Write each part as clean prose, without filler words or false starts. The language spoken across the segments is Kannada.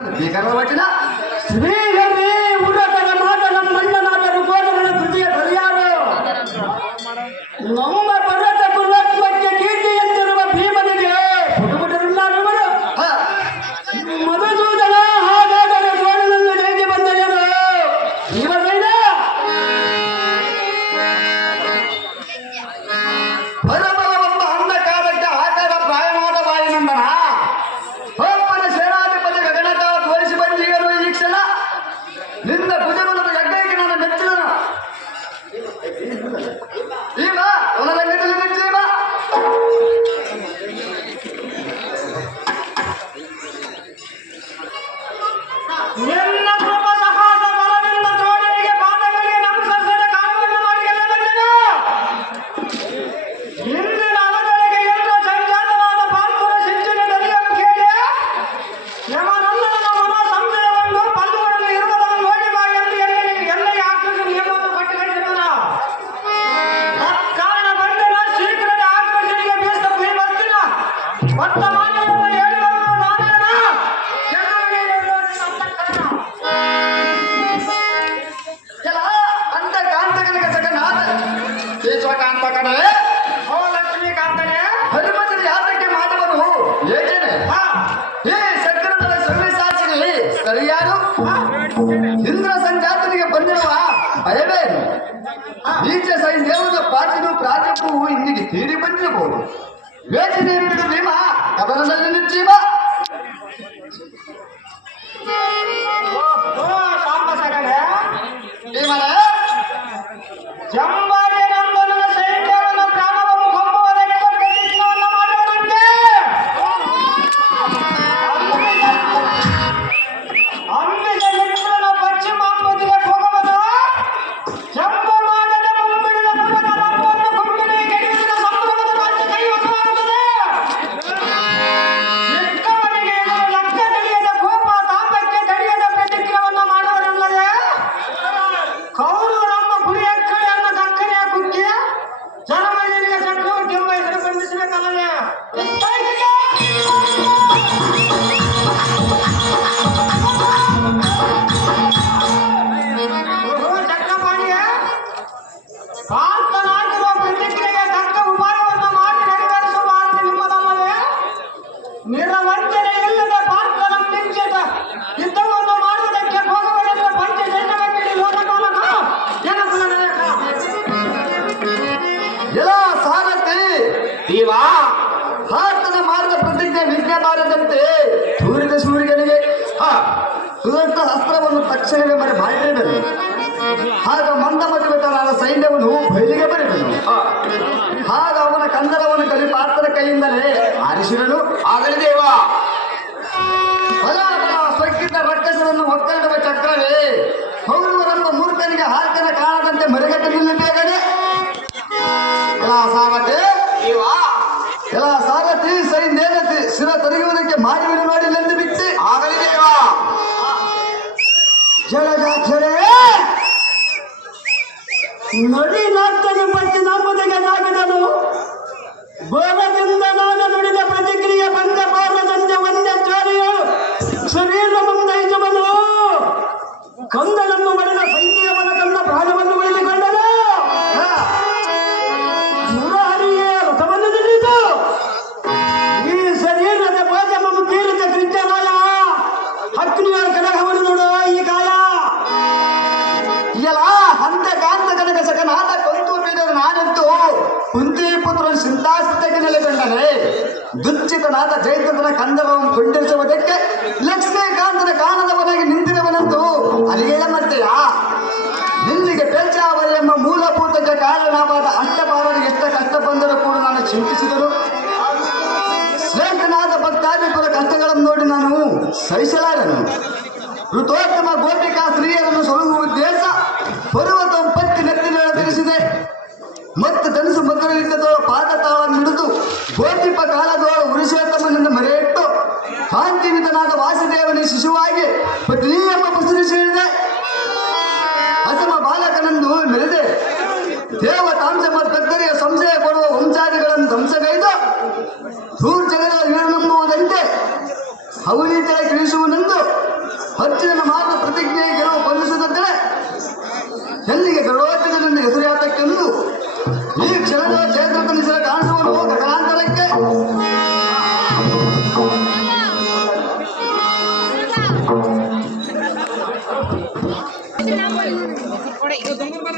ಸ್ವೀಕರಣವಾಗಿಲ್ಲ. ಶ್ರೀಗರಿ ಉರಕರ ಮಾತನ ಮಣ್ಣನಾದರೂ ಗೋದರನ ಕೃತಿಯ ಕಲಿಯಾರು ನಮ್ಮ ಪರ್ವತ ಪುರಾತ್ಮಕ್ಕೆ ಕೀರ್ತಿ ಎಂದಿರುವ ಭೀಮನಿಗೆ ಪುಟುಪುಟರುಳ್ಳಾರುವರು ಮಧುಸೂದನ ಹಾಗಾದರೆ ಗೋಡನನ್ನು ಹೇಗೆ ಬಂದರೇನು ಇವರೈನ ಬರಬರವೆಂಬ ಅಂದ ಕಾಲಕ್ಕೆ ಆಕಾರ ಪ್ರಾಯವಾದ ವಾಯುನಂದನ ಒಬ್ಬನ ಸೇನಾಧಿಪತಿ ಗಗನತಾವ ತೋರಿಸಿ ಬಂದಿಯರು ಈ ಕ್ಷಣ ನಿನ್ನ ಭುಜಬಲದ ಯಜ್ಞಕ್ಕೆ ನಾನು ಮೆಚ್ಚಿದನು. ಈಗ ಅವನ ರಂಗದಲ್ಲಿ ನಿಂತೀವ ಎಲ್ಲ ಕೃಪ ಸಹಾಸ ಬಲದಿಂದ ತೋಳರಿಗೆ ಪಾದಗಳಿಗೆ ನಮಸ್ಕಾರ ಕಾಮವನ್ನು ಮಾಡಿ ಎಲ್ಲ ಬಂದನು. ಇಂದಿನ ಅವತರಿಗೆ ಎಂದು ಸಂಜಾತವಾದ ಪಾಲ್ಪುರ ಸಿಂಚನ ನದಿಯನ್ನು ಕೇಳಿ ಯಮನಂದನ ಮನೋ ಸಂಶಯವನ್ನು ಪಲ್ಲುಗಳನ್ನು ಇರುವುದನ್ನು ನೋಡಿ ಬಾ ಎಂದು ಎಲ್ಲೆಗೆ ಆಕೃತಿ ನಿಯಮವನ್ನು ಪಟ್ಟುಕಳಿಸಿದನು. ತತ್ಕಾರಣ ಬಂದನ ಶೀಘ್ರದ ಆಕರ್ಷಣೆಗೆ ಬೀಸ್ತ ಭೂಮಿ ಬರ್ತಿನ ವರ್ತಮಾನವನ್ನು ಹೇಳಿದವನು ನಾರಾಯಣ ಕೆಲ ಅಂದ ಕಾಂತಕನಿಕ ಜಗನ್ನಾಥ ಕೇಶವಕಾಂತ ಕಡೆ ಓ ಲಕ್ಷ್ಮೀಕಾಂತನೇ ಹನುಮಂತನ ಯಾತಕ್ಕೆ ಮಾಡುವುದು ಏಕೆನೆ ಈ ಸಕ್ಕರದ ಸವ್ಯಸಾಚಿನಲ್ಲಿ ಸರಿಯಾರು ಇಂದ್ರ ಸಂಜಾತನಿಗೆ ಬಂದಿರುವ ಭಯವೇನು? ಈಚೆ ಸೈನ್ಯವನ್ನು ಪ್ರಾಚೀನ ಪ್ರಾಜಕ್ಕೂ ಇಂದಿಗೆ ತೀರಿ ಬಂದಿರಬಹುದು. ಯೋಚನೆ ಬಿಡು ಭೀಮ, ಕದನದಲ್ಲಿ ನಿಂತೀವ. ಓ ಸಾಂಬಸಗಡೆ ಭೀಮನೇ ಜಂಬಾರಿ ನಂದನನ ಸೈನ್ಯವನ್ನು ಪ್ರಾಣವನ್ನು ಕೊಂಬುವುದಕ್ಕೆ ಪ್ರಯತ್ನವನ್ನು ಮಾಡುವರಂತೆ ಅಂಬಿಗ ಮಿತ್ರನ ಪಶ್ಚಿಮಾಂಬುದಿಗೆ ಹೋಗುವುದು ಜಂಬಮಾನದ ಮುಂಬಿಡಿದ ಪುರದ ನಮ್ಮನ್ನು ಗುಂಡಿಗೆ ಗೆಡಿಸಿದ ಸಂಭ್ರಮದ ಕಾಂತಿ ಕೈವಶವಾಗುತ್ತದೆ. ಚಿಕ್ಕವನಿಗೆ ಲೆಕ್ಕ ತಿಳಿಯದ ಕೋಪ ತಾಪಕ್ಕೆ ತಡೆಯದ ಪ್ರತಿಕ್ರಿಯವನ್ನು ಮಾಡುವರಲ್ಲದೆ ಕೌರು ನಮ್ಮ ಗುರಿಯ ಕಡೆಯನ್ನು ದಕ್ಕನೆಯ ಕುಕ್ಕಿ ಜನಮೈನಿಗೆ ಚಕ್ರವರ್ತಿ ಎಂಬ ಹೆಸರು ಬಂಧಿಸಬೇಕಲ್ಲವೇ? ಚಕ್ರಪಾಣಿಗೆ ಪಾರ್ಥನಾಗಿರುವ ಪ್ರತಿಕ್ರಿಯೆಗೆ ತಕ್ಕ ಉಪಾಯವನ್ನು ಮಾಡಿ ನೆರವೇರಿಸುವ ಆಜ್ಞೆ ನಿಮ್ಮದಲ್ಲವೇ? ನಿರ್ವಂಚನೆ ಇಲ್ಲದೆ ಪಾರ್ಥನ ಮಿಂಚಿದ ಯುದ್ಧವನ್ನು ಮಾಡುವುದಕ್ಕೆ ಹೋಗುವರೆಂದು ಪಂಚ ಸೈನ್ಯವೆಂಬಡಿ ಲೋಕಪಾಲಕ ಜನಕುಲನಾಯಕ ಎಲ್ಲ ಸಾರಥಿ ದೇವಾ ಭಾರತದ ಮಾಡಿದ ಪ್ರತಿಜ್ಞೆ ವಿಜ್ಞೆ ಬಾರದಂತೆ ಸೂರ್ಯನ ಸೂರ್ಯನಿಗೆ ಸುದರ್ಶನ ಅಸ್ತ್ರವನ್ನು ತಕ್ಷಣವೇ ಮಾಡಿಬಿಡನು. ಆಗ ಮಂದಮತಿವಿತನಾದ ಸೈನ್ಯವನ್ನು ಬಯಲಿಗೆ ಬರೆದನು. ಆಗ ಅವನ ಕಂದರವನ್ನು ಕಲಿ ಪಾರ್ಥನ ಕೈಯಿಂದಲೇ ಆರಿಸಿದನು. ಆಗಲಿ ದೇವ ಬಲ ಬಲ ಸ್ವಕ್ಕಿತ ರಕ್ಕಸರನ್ನು ಒಕ್ಕಲಿಡುವ ಚಕ್ರವೇ ಕೌರವರೆಂಬ ಮೂರ್ಖನಿಗೆ ಹಾರ್ಕನ ಕಾಣದಂತೆ ಮರೆಗಟ್ಟು ನಿಲ್ಲಬೇಕನೆ. ಎಲ್ಲ ಸಾರಥಿ ದೇವ ಎಲ್ಲ ಸಾರಥಿ ಸೈನ್ಯೇನತಿ ಶಿರ ತೊರೆಯುವುದಕ್ಕೆ ಮಾಡಿಬಿಡು ನೋಡಿಲೆಂದು ಬಿಟ್ಟು ಆಗಲಿ ದೇವ ಜಲಜಾಕ್ಷರೇ ನಡಿ ನಾಲ್ಕನೇ ಪಂಚಿ ನಂಬುದಿಗೆ ನಾಗದನು ಬೋಧದಿಂದ ನಾನು ನುಡಿದ ಪ್ರತಿಕ್ರಿಯೆ ಬಂದ ಬಾರದಂತೆ ಒಂದೇ ಚಾರಿಯು ಶರೀರ ಮುಂದೈಜವನು ಕಂದನನ್ನು ಮಡಿದ ಸೈನ್ಯವನ ಕಂದ ಪ್ರಾಣವನ್ನು ಉಳಿದುಕೊಂಡನು. ಮುರಹರಿಯೇ ರಥವನ್ನು ನಿಲ್ಲಿತು ಈ ಶರೀರದ ಭೋಜಮನ್ನು ತೀರಿದ ಕೃತ್ಯರಾಯ ಅಗ್ನಿಯ ಕಲಹವನ್ನು ನೋಡು ಈ ಕಾಯ ಎಲ್ಲ ಹಂತ ಕಾಂತ ಕನಕ ಸಕನಾದ ಕೊಂತು ಬೀದದ ನಾನಂತೂ ಕುಂತಿ ಪುತ್ರನ ಸಿಂತಾಸ್ತಕ್ಕೆ ನೆಲೆಗೊಂಡನೆ. ದುಶ್ಚಿತನಾದ ಜೈತ್ರನ ಕಂದರವನ್ನು ಕೊಂಡಿರಿಸುವುದಕ್ಕೆ ಲಕ್ಷ್ಮೀಕಾಂತನ ಕಾಣದವನಾಗಿ ನಿಂತಿರುವನಂತೂ ಅಲ್ಲಿಯೇ ಮತ್ತೆಯ ನಿಲ್ಲಿಗೆ ಪೇಚಾವರಿ ಎಂಬ ಮೂಲಭೂತಕ್ಕೆ ಕಾರಣವಾದ ಅಷ್ಟಪಾಲರಿಗೆ ಎಷ್ಟು ಕಷ್ಟ ಬಂದರೂ ಕೂಡ ನಾನು ಚಿಂತಿಸಿದರು. ಶ್ರೇಷ್ಠನಾದ ಭಕ್ತಾದಿಪುರ ಕಷ್ಟಗಳನ್ನು ನೋಡಿ ನಾನು ಸಹಿಸಲಾರನು. ಋತೋತ್ತಮ ಗೋಪಿಕಾ ಸ್ತ್ರೀಯರನ್ನು ಸೊಲುವ ಉದ್ದೇಶ ಪರ್ವತ ಪತ್ತಿ ನೆತ್ತಿನ ತಿಳಿಸಿದೆ. ಮತ್ತು ಧನಸು ಮಕ್ಕಳಿದ್ದದೋ ಪಾದ ತಾಳನ್ನು ಹಿಡಿದು ಗೋಪಿಪ ಕಾಲದೋಳು ಉರುಷೋತ್ತಮನನ್ನು ಮರೆಯಿಟ್ಟು ಕಾಂತಿವಿತನಾದ ವಾಸುದೇವನ ಶಿಶುವಾಗಿ ಪತ್ನಿ ಎಂಬ ಪುಸ್ತಕ ಸೇರಿದೆ. ಅಸಮ ಬಾಲಕನಂದು ಮೆರೆದೆ ದೇವತಾಂಶ ಭಕ್ತರಿಗೆ ಸಂಶಯ ಕೊಡುವ ವಂಶಾದಿಗಳನ್ನು ಧ್ವಂಸಗೈದು ಸೂರ್ಯಗಳ ವೀರನೆಂಬುವುದಂತೆ ಅವನೀತ ತಿಳಿಸುವನೆಂದು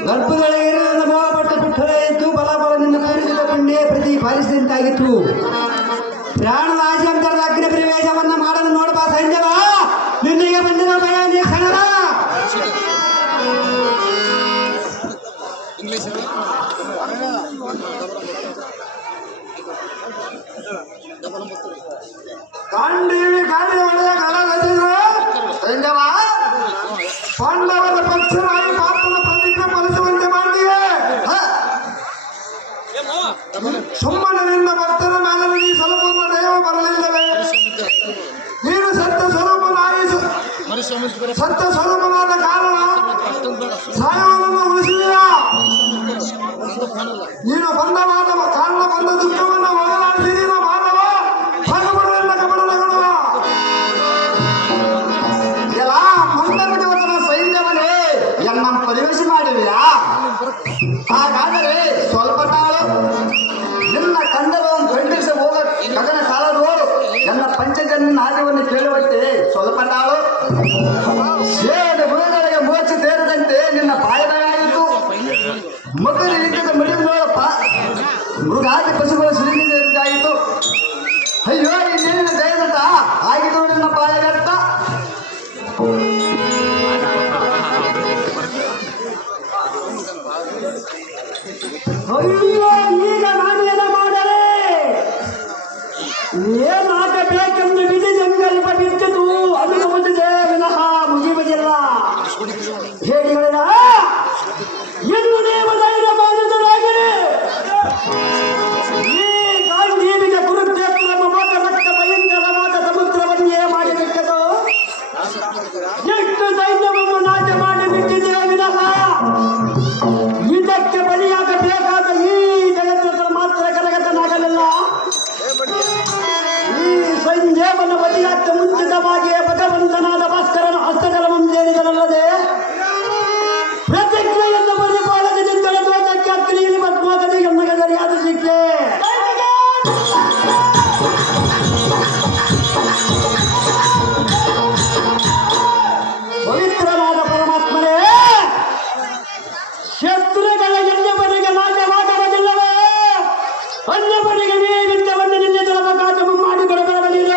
ಗರ್ಭದೊಳಗೆ ನನ್ನ ಮೋಹಪಟ್ಟ ಬಿಟ್ಟರೆ ಇದ್ದು ಬಲಾಬಲ ನಿನ್ನ ಪೂರಿಸಿದ ಪುಣ್ಯ ಪ್ರತಿ ಪಾಲಿಸಿದಂತಾಗಿತ್ತು. ಪ್ರಾಣದ ಆಸೆ ಅಂತರದ ಅಗ್ನಿ ಪ್ರವೇಶವನ್ನ ಮಾಡಲು ನೋಡಬಾ ಸೈನ್ಯವ, ನಿನ್ನೆಗೆ ಬಂದಿರೋ ಭಯ ಕ್ಷಣದ ಕಾಂಡೀವಿ ಗಾಳಿ ಒಳ್ಳೆಯ ಕಾಲ ರಚಿಸಿದ್ರು ಸೈನ್ಯವ ಪಾಂಡವರ ಪಕ್ಷನಾಗಿ ಪಾಪದ ಪ್ರತಿಜ್ಞೆ ಫಲಿಸುವಂತೆ ಮಾಡಿಯೇ ಸುಮ್ಮನೆ ನಿನ್ನ ಭಕ್ತರ ಮೇಲೆ ನೀ ಸ್ವಲ್ಪ ದೈವ ಬರಲಿಲ್ಲವೇ? ನೀನು ಸತ್ಯ ಸ್ವರೂಪನಾದ ಕಾರಣ ಸಾಯವನ್ನು ಉಳಿಸಿದೀಯ. ನೀನು ಬಂಧವಾದ ಕಾರಣ ಬಂದ ದುಃಖವನ್ನು ಹೋಗಲಾಡಿಸಿದೀನ ಮಾನವ ಭಗವನ್ನ ಗಮನಗಳು ಎಲ್ಲ ಮುಂದೆ ಬಿಡುವುದರ ಸೈನ್ಯವನೇ ಎನ್ನ ಪರಿವೇಶ ಮಾಡಿದೆಯಾ? ಹಾಗಾದರೆ ಸ್ವಲ್ಪ ತಾಳು ನಿನ್ನ ಕಂದರವನ್ನು ಖಂಡಿಸಿ ಹೋಗ ಗಗನ ಸಾಲದು ನನ್ನ ಪಂಚಜನ್ಯ ನಾದ್ಯವನ್ನು ಕೇಳುವಂತೆ ಸ್ವಲ್ಪ ತಾಳು. ಸೇದ ಗುರುಗಳಿಗೆ ಮೋಚ ಸೇರಿದಂತೆ ನಿನ್ನ ಬಾಯದಾಯಿತು. ಮಗನ ಯುದ್ಧದ ಮಿಡಿದು ನೋಡಪ್ಪ, ಮೃಗಾದಿ ಪಶುಗಳು ಸಿಡಿದಾಯಿತು. ಅಯ್ಯೋ ಇನ್ನೇನಿನ ದಯದಂತ ಆಗಿದ್ದು ನಿನ್ನ ಬಾಯ ವ್ಯರ್ಥ. ಅಯ್ಯೋ, ಈಗ ನಾನೇನ ಮಾಡಲೇ? ಏನಾಗಬೇಕೆಂದು ವಿಧಿ ಸಂಕಲ್ಪ ಬಿಟ್ಟಿತು, ಅದು ಮುಗಿದಿದೆ ವಿನಃ ಮುಗಿಯುವುದಿಲ್ಲ. ಹೇಳಿಗಳಿದ ಇನ್ನು ನೀವು ಧೈರ್ಯ ಮಾಡಿದರಾಗಿರಿ. ಈ ಗಾಂಧೀವಿಗೆ ಕುರುಕ್ಷೇತ್ರ ಮಮಕ ರಕ್ತ ಭಯಂಕರವಾದ ಸಮುದ್ರವನ್ನೇ ಮಾಡಿಬಿಟ್ಟದು. ಎಷ್ಟು ಸೈನ್ಯವನ್ನು ನಾಶ ಮಾಡಿಬಿಟ್ಟಿದೆ ವಿನಃ ಇದಕ್ಕೆ ಬಲಿಯಾಗಬೇಕಾದ ಈ ಜಗತ್ತಿನ ಮಾತ್ರ ಕರಗತನಾಗಲಿಲ್ಲ. ಈ ಸಂಜೀವನ ಬಲಿಯಾಕ್ಕೆ ಮುಂಚಿತವಾಗಿಯೇ ಭಗವಂತನಾದ ಭಾಸ್ಕರನ ಹಸ್ತಜಲ ಮುಂದೇರಿದರಲ್ಲದೆ ಪ್ರತಿಜ್ಞೆಯನ್ನು ಪರಿಪಾಲನೆಯಿಂದಲೇ ದ್ವೈತಕ್ಕೆ ಅಗ್ನಿಯಲ್ಲಿ ಭಸ್ಮಾಗದೆ ಎನ್ನಗೆ ಸರಿಯಾದ ಶಿಕ್ಷೆ. ಪವಿತ್ರನಾದ ಪರಮಾತ್ಮನೇ, ಶತ್ರುಗಳ ಎಣ್ಣೆಬರಿಗೆ ನಾಶವಾಗಬದಿಲ್ಲವೇ? ಅನ್ಯಬರಿಗೆ ಯುದ್ಧವನ್ನು ನಿಲ್ಲಿಸಬೇಕಾದ ಮಾಡಿಕೊಡಬರಲಿಲ್ಲ.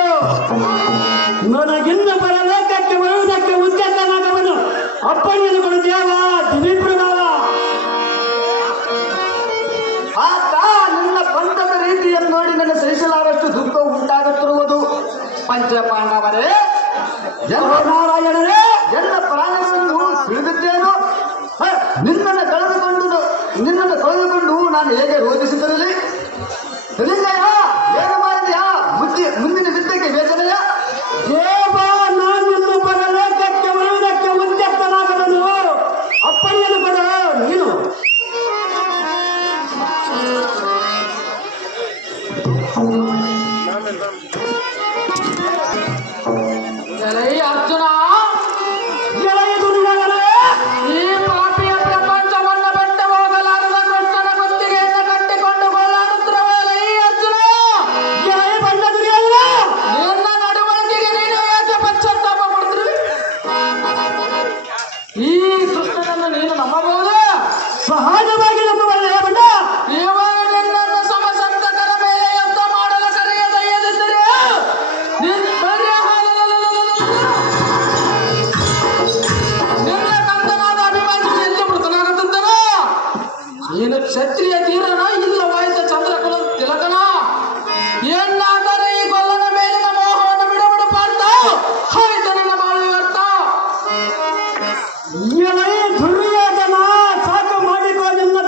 ನನಗಿನ್ನ ಪರಲೋಕಕ್ಕೆ ಬರುವುದಕ್ಕೆ ಉದ್ಯತನಾಗವನು ಅಪ್ಪಣ್ಣನು ಕೊಡು ದೇವ ದಿವಿಪ್ರಭಾವ. ಆತ ನಿನ್ನ ಪಂಥದ ರೀತಿಯನ್ನು ನೋಡಿ ನನ್ನ ಸಹಿಸಲಾರಷ್ಟು ದುಃಖ ಉಂಟಾಗುತ್ತಿರುವುದು. ಪಂಚಪಾಂಡವರೇ, ನಾರಾಯಣರೇ, ಎಲ್ಲ ಪ್ರಾಣಿಗಳನ್ನು ತಿಳಿದಿದ್ದೇನು? ನಿನ್ನನ್ನು ಕಳೆದುಕೊಂಡು ನಾನು ಹೇಗೆ ರೋಧಿಸಿದಿರಲಿ? ತಿಳಿದೆಯಾ? ಏನು ಮಾಡಿದೆಯಾ? ಮುಂದಿನ ಯುದ್ಧಕ್ಕೆ ಯೋಚನೆಯ ದೇವ ನಾನಿನ್ನು ಪರಲೋಕಕ್ಕೆ ಬರುವುದಕ್ಕೆ ಉದ್ಯತನಾಗವನು ಅಪ್ಪಣ್ಣನು ಕೊಡು ನೀನು. ಅರ್ಜುನ, ಎಳೆಯ ದುರ್ಯೋಧನ, ಈ ಪಾಪಿಯ ಪ್ರಪಂಚವನ್ನು ಬಿಟ್ಟು ಹೋಗಲಾರದ ಕೃಷ್ಣನ ಗುತ್ತಿಗೆಯನ್ನು ಕಟ್ಟಿಕೊಂಡು ಗೋಳಾಡುತ್ತಿರುವಲ್ಲ ಈ ಅರ್ಜುನ. ಎಳೆಯ ಬಂದ ದುರ್ಯೋಧನ, ನಿನ್ನ ನಡವಳಿಕೆಗೆ ನೀನು ಯಾಕೆ ಪಶ್ಚಾತ್ತಾಪ ಪಡ್ತಿರುವಿ? ಈ ಕೃಷ್ಣನನ್ನು ನೀನು ನಂಬಬಹುದು? ಸಹಜವಾಗಿ ನಂಬಬಲ್ಲೆ ಬಂದ. ಇವಾಗ ನಿನ್ನನ್ನು ಸಮಸಪ್ತಕರ ಮೇಲೆ ಯುದ್ಧ ಮಾಡಲು ಕರೆಯದ ಎದಿದ್ದರೆ ನಿನ್ನ ಕಂದನಾದ ಅಭಿಮಾನಿ ಎಲ್ಲಿ ಮೃತನಾಗುತ್ತಿದ್ದನ? ನೀನು ಕ್ಷತ್ರಿಯ ತೀರನ ಇಲ್ಲವಾಯಿತ ಚಂದ್ರಕುಲ ತಿಲಕನ? ಏನಾದರೆ ಈ ಗೊಲ್ಲನ ಮೇಲಿನ ಮೋಹವನ್ನು ಬಿಡಬಿಡು ಪಾರ್ಥ, ಹೋಯ್ತು ನಿನ್ನ ಬಾಳು ವ್ಯರ್ಥ. ಎಳೆಯ ದುರ್ಯೋಧನ, ಸಾಕು ಮಾಡಿಕೋ ನಿನ್ನ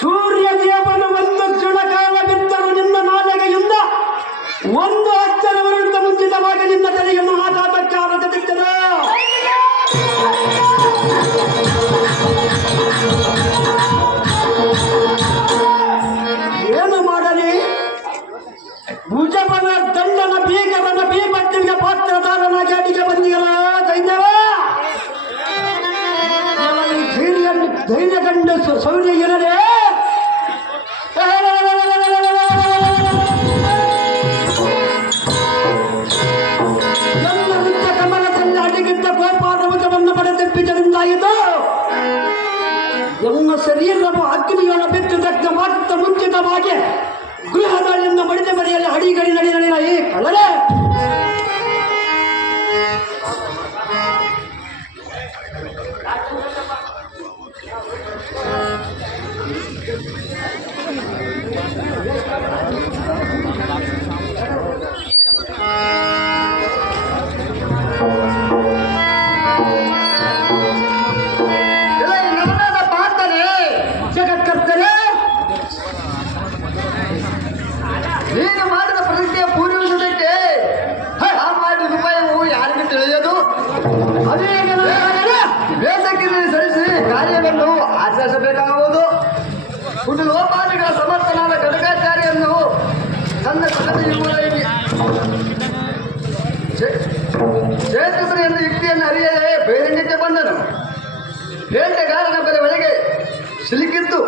ಸೂರ್ಯ ದೇವನ ಒಂದು ಕ್ಷಣಕಾಲ ಬಿದ್ದರು ನಿನ್ನ ನಾಲಿಗೆಯಿಂದ ಒಂದು ಅಕ್ಷರ ವಿರುದ್ಧ ಮುಂಚಿತವಾಗಿ ನಿನ್ನ ತಲೆಯನ್ನು ಆಘಾತಕ್ಕೆ ಆಗುತ್ತದೆ. ಏನು ಮಾಡಲಿ? ಭುಜಬನ ದಂಡನ ಬೀಗರನ ಬೀಪಟ್ಟಿಗೆ ಪಾತ್ರಧಾರನಾಗಿ ಅಡಿಗೆ ಬಂದಿಯಲ್ಲ ಸೈನ್ಯವ. ಧೈರ್ಯ ಕಂಡು ಸೌರ್ಯ ಇರಲೇ ನನ್ನ ವೃತ್ತ ಕಮಲದಲ್ಲಿ ಅಡಿಗಿದ್ದ ಗೋಪಾಲವನ್ನು ಪಡೆದೆಪ್ಪಿದ್ದರಿಂದಾಯಿತು. ಎಲ್ಲ ಶರೀರವು ಅಗ್ನಿಯನ್ನು ಬಿತ್ತು ದಗ್ಧ ಮಾತ್ರ ಮುಂಚಿತವಾಗಿ ಗೃಹದಲ್ಲಿಂದ ಮಡಿದ ಮನೆಯಲ್ಲಿ ಅಡಿಗಡಿ ನಡಿನ ಈ ಕಳ್ಳರೆ ಜಗತ್ಕರ್ತನೆ ನೀನು ಮಾಡಿದ ಪ್ರತಿಜ್ಞೆ ಪೂರೈಸುವುದಕ್ಕೆ ಆ ಮಾಡಿದ ಉಪಾಯವು ಯಾರಿಗೆ ತಿಳಿಯದು? ಅದೇ ವೇದಕ್ಕೆ ಸರಿಸಿ ಕಾರ್ಯವನ್ನು ಆಚರಿಸಬೇಕಾಗುವುದು. ಒಂದು ಲೋಪಾದಿಗಳ ಸಮರ್ಥನಾದ ಘಟಕಾಚಾರ್ಯನ್ನು ತನ್ನ ಸಗತಿಯುವುದಕ್ಕೆ ಚೇತಸರು ಎಂದು ಯುಕ್ತಿಯನ್ನು ಅರಿಯದೆ ಬೇರೆಂಗಕ್ಕೆ ಬಂದನು. ಬೇಟೆಗಾರನ ಬೆಲೆ ಒಳಗೆ ಸಿಲುಕಿದ್ದು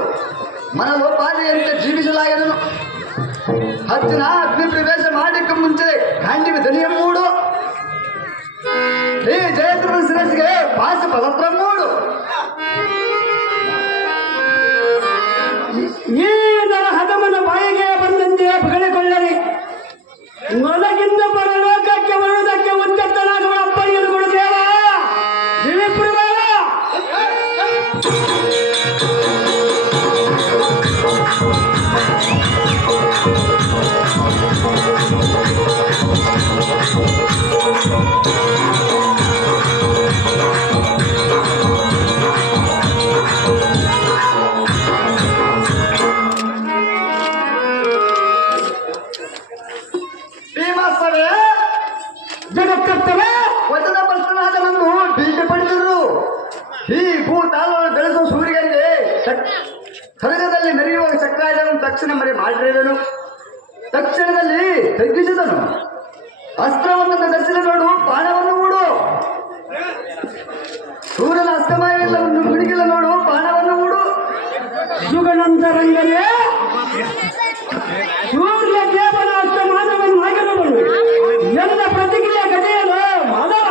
ಮನಲೋಪಾದಿಯಂತೆ ಜೀವಿಸಲಾಗಿದನು. ಹತ್ತಿನ ಅಗ್ನಿ ಪ್ರವೇಶ ಮಾಡಕ್ಕೆ ಮುಂಚೆ ಗಾಂಡಿಗೆ ದನಿಯ ಮೂಡು, ಈ ಜಯದ್ರನ ಶಿರಸ್ಸಿಗೆ ಪಾಶ ಪದತ್ರ ಮೂಡು. ಈ ನನ್ನ ಹದಮನ ಬಾಯಿಗೆ ಬಂದಂತೆ ಪಗಳಿಕೊಳ್ಳಲಿ. ಮೊಲಗಿಂದ ಪರಲೋಕಕ್ಕೆ ಬರುವುದಕ್ಕೆ ಉನ್ನತನಾಗುವ ಅಪ್ಪಯ್ಯನು ಕೊಡುತ್ತೇವ ಜೀವಿಪುರ ಜಗತ್ಕರ್ತನೆ ವಚನ ಭ್ರಷ್ಟನಾದ ನನ್ನು ಬೀಟೆ ಪಡೆದರು. ಈ ಭೂತಾಳವನ್ನು ಬೆಳೆಸುವ ಸೂರ್ಯನಿಗೆ ಖಡ್ಗದಲ್ಲಿ ಮೆರೆಯುವ ಚಕ್ರಾಯುಧವನ್ನು ತಕ್ಷಣ ಮರೆ ಮಾಡಿರುವನು. ತಕ್ಷಣದಲ್ಲಿ ತಗ್ಗಿಸಿದನು. ಅಸ್ತ್ರವನ್ನು ಧರಿಸಿದ ನೋಡು, ಬಾಣವನ್ನು ಹೂಡು. ಸೂರ್ಯನ ಅಸ್ತಮಾಯವಿಲ್ಲವನ್ನು ಗುಡಿಗಿಲ್ಲ ನೋಡು, ಬಾಣವನ್ನು ಹೂಡು. ಯುಗನಂತರಂಗನೇ ಸೂರ್ಯ ದೇವನ ಅಸ್ತಮಾನವನ್ನು ಆಗಿರುವನು. ಎಲ್ಲ ಪ್ರತಿಕ್ರಿಯೆ ಗದೆಯಲು ಮಾಧವ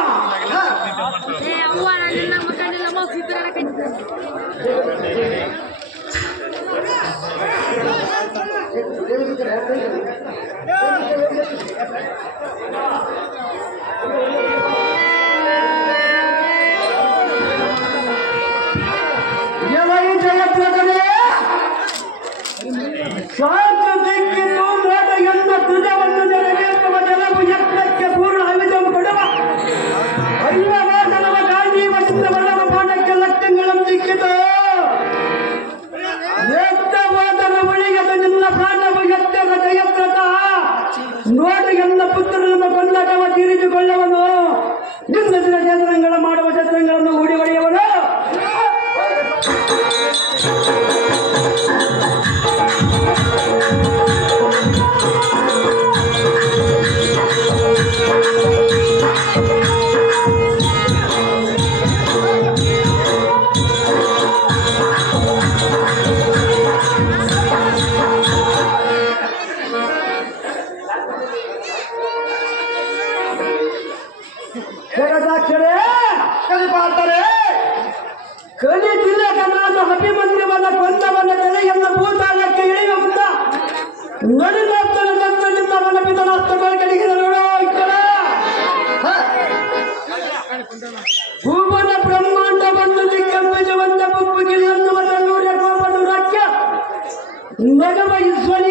ಎಲೈ ಜಯಪ್ರದನೇ ಶಾಂತ ದಿಕ್ಕಿದ್ದು ನೋಟ ಎಂದ ಧ್ವಜವನ್ನು ನೆರವೇರಿಸುವ ಜನವು ಯತ್ನಕ್ಕೆ ಪೂರ್ಣ ಅವಿಜಂ ಕೊಡುವ ಐವವಾದನವ ಗಾಂಧೀವದಿಂದ ಬಲ್ಲವ ಪಾಠಕ್ಕೆ ಲಕ್ಷങ്ങളും ದಿಕ್ಕಿತು. ಎತ್ತವಾದನ ಒಳಿಗದ ನಿನ್ನ ಪ್ರಾಣವು ಎತ್ತರ ಜಯತ್ರತ ನೋಡು ಎನ್ನ ಪುತ್ರನನ್ನು ಕೊಂದಟವ ತೀರಿಸಿಕೊಳ್ಳವನು. ನಿನ್ನ ದಿನ ಚಂದ್ರಂಗಳ ಮಾಡುವ ಚಂದ್ರಗಳನ್ನು ಹೂಡಿ ಹೊಡೆಯವನು. ಜಗದಾಕ್ಷರೇ ಕಲಿಪಾತಾರೆ ಕಲಿ ತಿಲಕನಾದ ಅಭಿಮನ್ಯವನ ಕೊಂದವನ ತಲೆಯನ್ನು ಭೂತಾಳಕ್ಕೆ ಇಳಿಯುವ ಮುನ್ನ ನಡುನರ್ತನ ನರ್ತನಿಂದ ಅವನ ಪಿತನಾಸ್ತಗಳಿಗೆ ನೋಡೋ ಇಕ್ಕಳ ಭೂಮನ ಬ್ರಹ್ಮಾಂಡ ಬಂದು ದಿಕ್ಕಂಬಜವಂತ ಬುಪ್ಪುಗಿಲ್ಲನ್ನುವ ತನ್ನೂರ ಕೋಪನು ರಾಜ್ಯ ನಗವ ಈಶ್ವರಿ